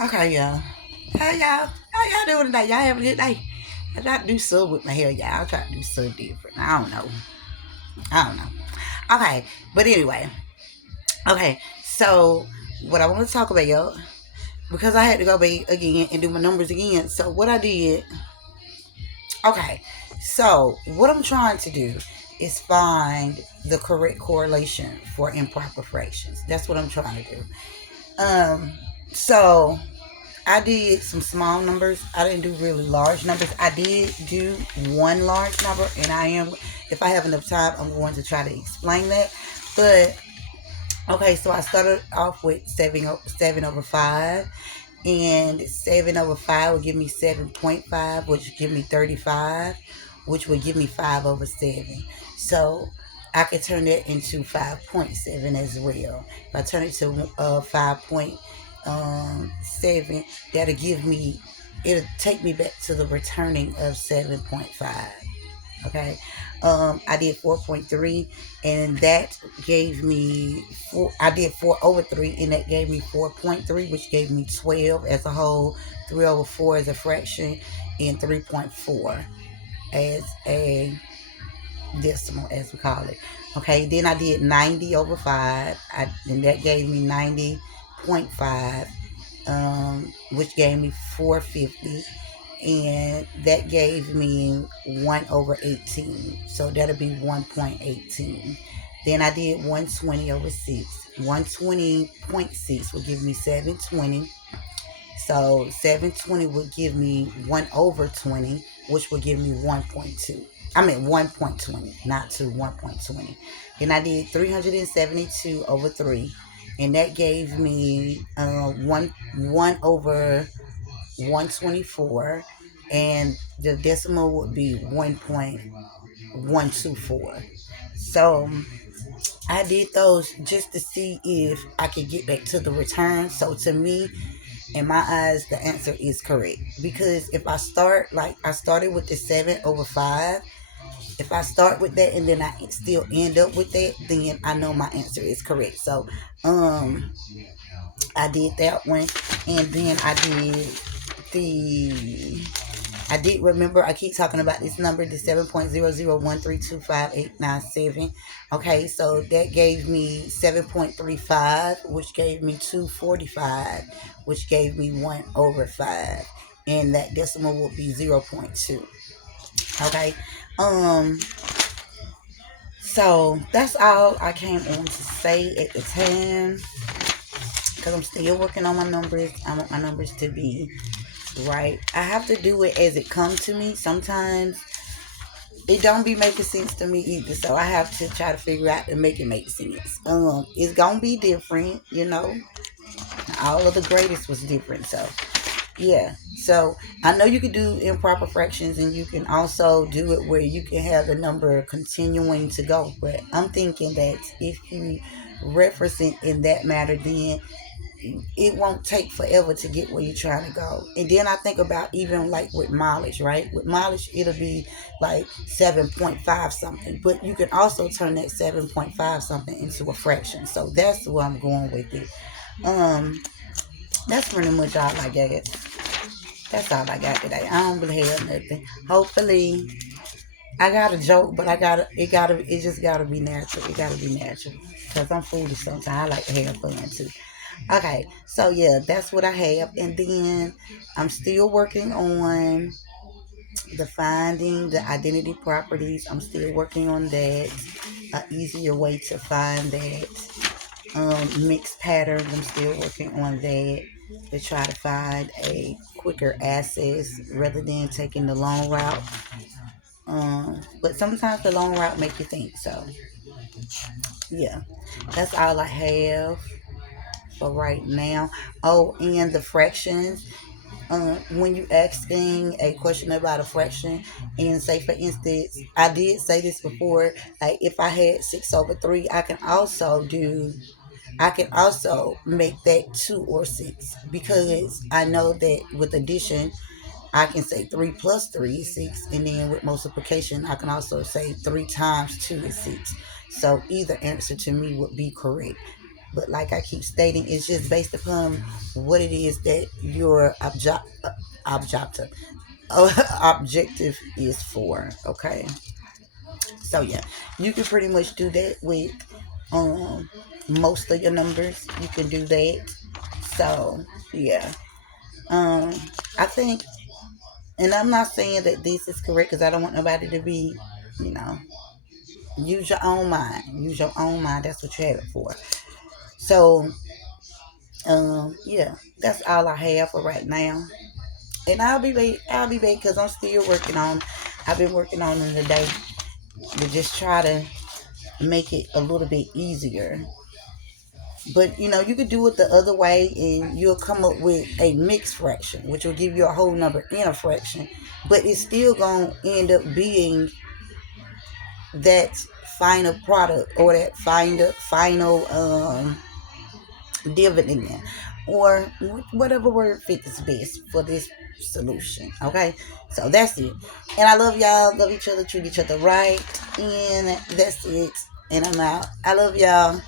Okay, y'all. How y'all doing today? Y'all have a good day. I try to do something with my hair, y'all. I try to do something different. I don't know. I don't know. Okay, but anyway. Okay, so what I want to talk about, y'all, because I had to go back again and do my numbers again. So what I did, okay, so what I'm trying to do is find the correct correlation for improper fractions. That's what I'm trying to do. Um, so I did some small numbers. I didn't do really large numbers. I did do one large number, and if I have enough time, I'm going to try to explain that. But okay, so I started off with 7/5, and 7/5 would give me 7.5, which would give me 35, which would give me 5/7. So I could turn that into 5.7 as well. If I turn it to 5.7, it'll take me back to the returning of 7.5. Okay. I did 4.3, and that gave me I did 4/3, and that gave me 4.3, which gave me 12 as a whole, 3/4 as a fraction, and 3.4 as a decimal, as we call it. Okay, then I did 90/5, and that gave me 90.5, which gave me 450, and that gave me 1/18. So that'll be 1.18. Then I did 120/6. 120.6 would give me 720. So 720 would give me 1/20, which would give me 1.2. I mean 1.20, not 2, 1.20. Then I did 372/3, and that gave me 1/124, and the decimal would be 1.124. So I did those just to see if I could get back to the return. So to me, in my eyes, the answer is correct. Because if I started with the 7/5, if I start with that and then I still end up with that, then I know my answer is correct. So, I did that one, and then the I did remember, I keep talking about this number, the 7.0013258897. Okay, so that gave me 7.35, which gave me 245, which gave me 1/5. And that decimal would be zero point 0.2. Okay. Um, so that's all I came on to say at the time. Because I'm still working on my numbers. I want my numbers to be right. I have to do it as it comes to me. Sometimes it don't be making sense to me either. So I have to try to figure out to make it make sense. It's gonna be different, you know. All of the greatest was different. So yeah. So I know you can do improper fractions, and you can also do it where you can have the number continuing to go. But I'm thinking that if you reference it in that matter, then it won't take forever to get where you're trying to go. And then I think about even like with mileage, right? With mileage, it'll be like 7.5 something, but you can also turn that 7.5 something into a fraction. So that's where I'm going with it. Um, that's pretty much all I got. That's all I got today. I don't really have nothing. Hopefully, I got a joke, but it just gotta be natural. It gotta be natural. Cause I'm foolish sometimes. I like to have fun too. Okay, so yeah, that's what I have, and then I'm still working on the finding the identity properties. I'm still working on that. An easier way to find that. Mixed patterns. I'm still working on that to try to find a quicker access rather than taking the long route. But sometimes the long route make you think. So yeah, that's all I have for right now. Oh, and the fractions. When you asking a question about a fraction, and say for instance, I did say this before, like if I had 6/3, I can also make that 2 or 6, because I know that with addition I can say 3 plus 3 is 6, and then with multiplication I can also say 3 times 2 is 6. So either answer to me would be correct. But like I keep stating, it's just based upon what it is that your objective objective is for. Okay, so yeah, you can pretty much do that with um most of your numbers. You can do that. So yeah, um, I think, and I'm not saying that this is correct because I don't want nobody to be, you know, use your own mind. Use your own mind. That's what you have it for. So yeah, that's all I have for right now. And I'll be back. I'll be back because I'm still working on. I've been working on it today to just try to make it a little bit easier. But you could do it the other way, and you'll come up with a mixed fraction, which will give you a whole number in a fraction. But it's still gonna end up being that final product or that final dividend, or whatever word fits best for this solution. Okay, so that's it. And I love y'all. Love each other. Treat each other right. And that's it. And I'm out. I love y'all.